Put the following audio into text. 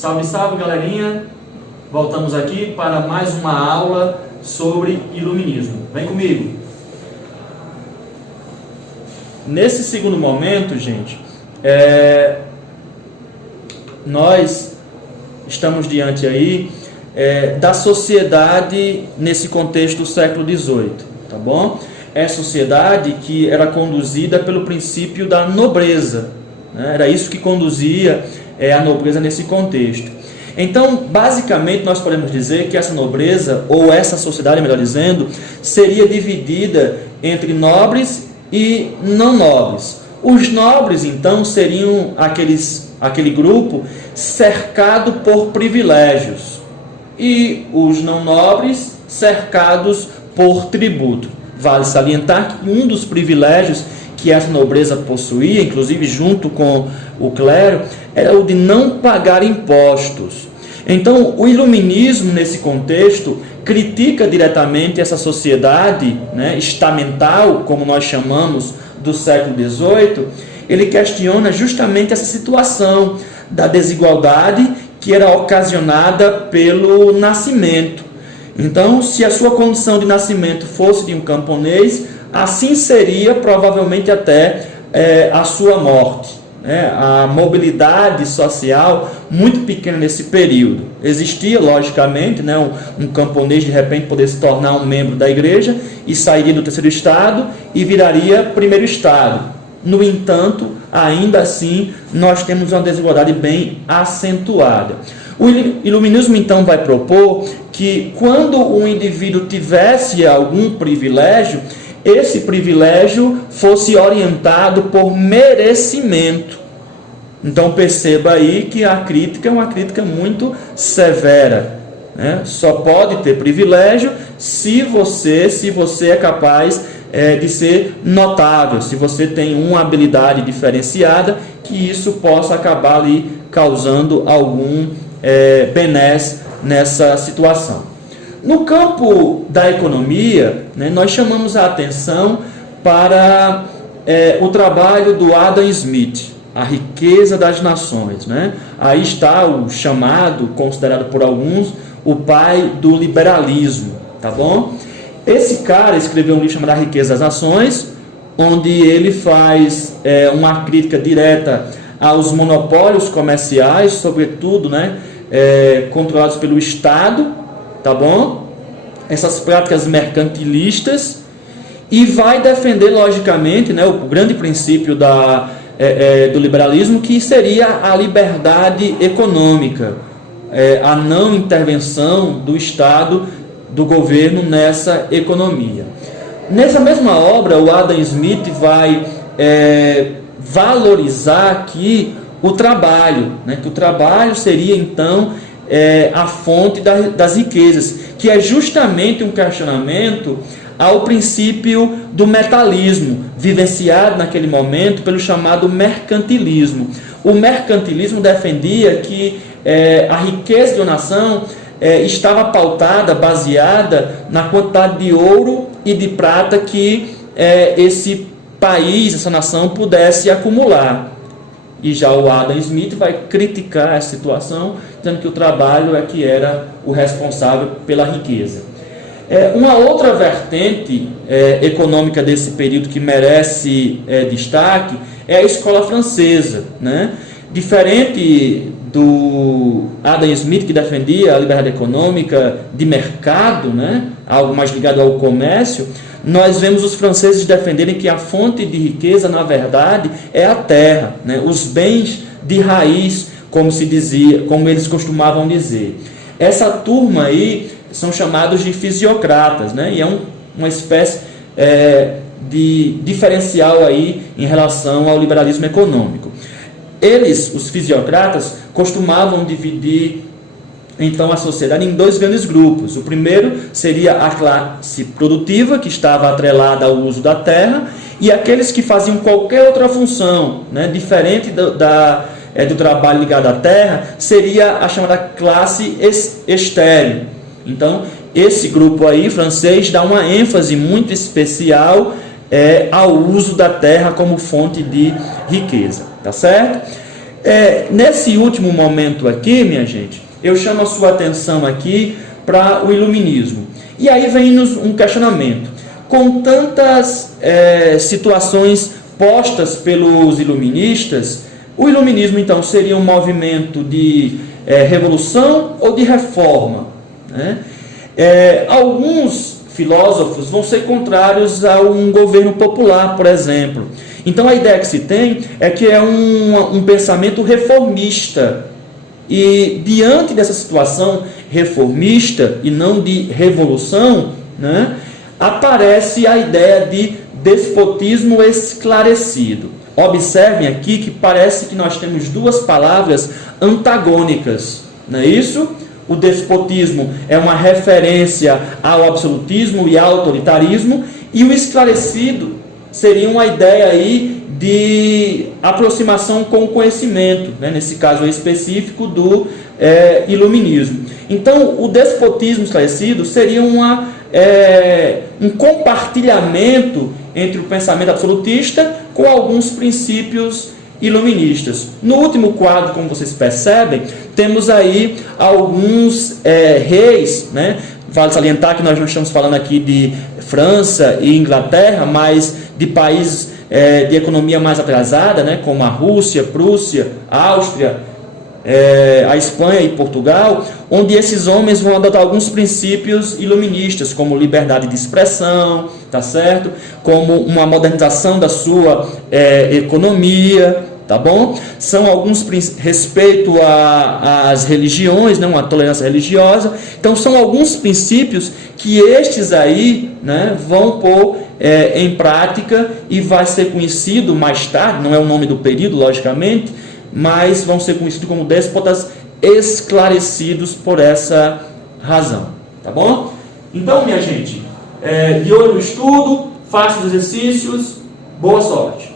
Salve, salve, galerinha! Voltamos aqui para mais uma aula sobre iluminismo. Vem comigo! Nesse segundo momento, gente, nós estamos diante aí da sociedade nesse contexto do século XVIII, tá bom? É a sociedade que era conduzida pelo princípio da nobreza, né? Era isso que conduzia a nobreza nesse contexto. Então, basicamente, nós podemos dizer que essa nobreza, ou essa sociedade, melhor dizendo, seria dividida entre nobres e não nobres. Os nobres, então, seriam aquele grupo cercado por privilégios, e os não nobres cercados por tributo. Vale salientar que um dos privilégios que essa nobreza possuía, inclusive junto com o clero, era o de não pagar impostos. Então, o iluminismo, nesse contexto, critica diretamente essa sociedade, né, estamental, como nós chamamos, do século XVIII. Ele questiona justamente essa situação da desigualdade que era ocasionada pelo nascimento. Então, se a sua condição de nascimento fosse de um camponês, assim seria provavelmente até a sua morte, né? A mobilidade social muito pequena nesse período. Existia, logicamente, né, um camponês de repente poder se tornar um membro da igreja e sairia do terceiro estado e viraria primeiro estado. No entanto, ainda assim, nós temos uma desigualdade bem acentuada. O iluminismo, então, vai propor que quando um indivíduo tivesse algum privilégio, esse privilégio fosse orientado por merecimento. Então, perceba aí que a crítica é uma crítica muito severa, né? Só pode ter privilégio se você é capaz de ser notável, se você tem uma habilidade diferenciada, que isso possa acabar ali causando algum benesse nessa situação. No campo da economia, né, nós chamamos a atenção para o trabalho do Adam Smith, A Riqueza das Nações, né? Aí está o chamado, considerado por alguns, o pai do liberalismo, tá bom? Esse cara escreveu um livro chamado A Riqueza das Nações, onde ele faz uma crítica direta aos monopólios comerciais, sobretudo, né, controlados pelo Estado, tá bom? Essas práticas mercantilistas, e vai defender, logicamente, né, o grande princípio do liberalismo, que seria a liberdade econômica, a não intervenção do Estado, do governo nessa economia. Nessa mesma obra, o Adam Smith vai valorizar aqui o trabalho, né? Que o trabalho seria então a fonte das riquezas, que é justamente um questionamento ao princípio do metalismo, vivenciado naquele momento pelo chamado mercantilismo. O mercantilismo defendia que a riqueza de uma nação estava pautada, baseada na quantidade de ouro e de prata que esse país, essa nação pudesse acumular. E já o Adam Smith vai criticar essa situação, dizendo que o trabalho é que era o responsável pela riqueza. Uma outra vertente econômica desse período que merece destaque é a escola francesa, né? Diferente do Adam Smith, que defendia a liberdade econômica de mercado, né? Algo mais ligado ao comércio, nós vemos os franceses defenderem que a fonte de riqueza, na verdade, é a terra, né? Os bens de raiz, como se dizia, como eles costumavam dizer. Essa turma aí são chamados de fisiocratas, né? E é uma espécie de diferencial aí em relação ao liberalismo econômico. Eles, os fisiocratas, costumavam dividir então a sociedade em dois grandes grupos. O primeiro seria a classe produtiva, que estava atrelada ao uso da terra, e aqueles que faziam qualquer outra função, né, diferente do trabalho ligado à terra, seria a chamada classe estéril. Então, esse grupo aí, francês, dá uma ênfase muito especial ao uso da terra como fonte de riqueza, tá certo? Nesse último momento aqui, minha gente, eu chamo a sua atenção aqui para o iluminismo. E aí vem-nos um questionamento. Com tantas situações postas pelos iluministas, o iluminismo então seria um movimento de revolução ou de reforma, né? Alguns filósofos vão ser contrários a um governo popular, por exemplo. Então a ideia que se tem é que é um pensamento reformista. E diante dessa situação reformista e não de revolução, né, aparece a ideia de despotismo esclarecido. Observem aqui que parece que nós temos duas palavras antagônicas, não é isso? O despotismo é uma referência ao absolutismo e ao autoritarismo, e o esclarecido seria uma ideia aí de aproximação com o conhecimento, né? Nesse caso específico do iluminismo. Então, o despotismo esclarecido seria um compartilhamento entre o pensamento absolutista com alguns princípios iluministas. No último quadro, como vocês percebem, temos aí alguns reis, né? Vale salientar que nós não estamos falando aqui de França e Inglaterra, mas de países de economia mais atrasada, né? Como a Rússia, Prússia, Áustria, a Espanha e Portugal, onde esses homens vão adotar alguns princípios iluministas, como liberdade de expressão, tá certo? Como uma modernização da sua economia, tá bom? São alguns respeito às religiões, né? Uma tolerância religiosa. Então são alguns princípios que estes aí, né, vão pôr em prática e vai ser conhecido mais tarde, não é o nome do período, logicamente, mas vão ser conhecidos como déspotas esclarecidos por essa razão, tá bom? Então, minha gente, de olho no estudo, faça os exercícios, boa sorte!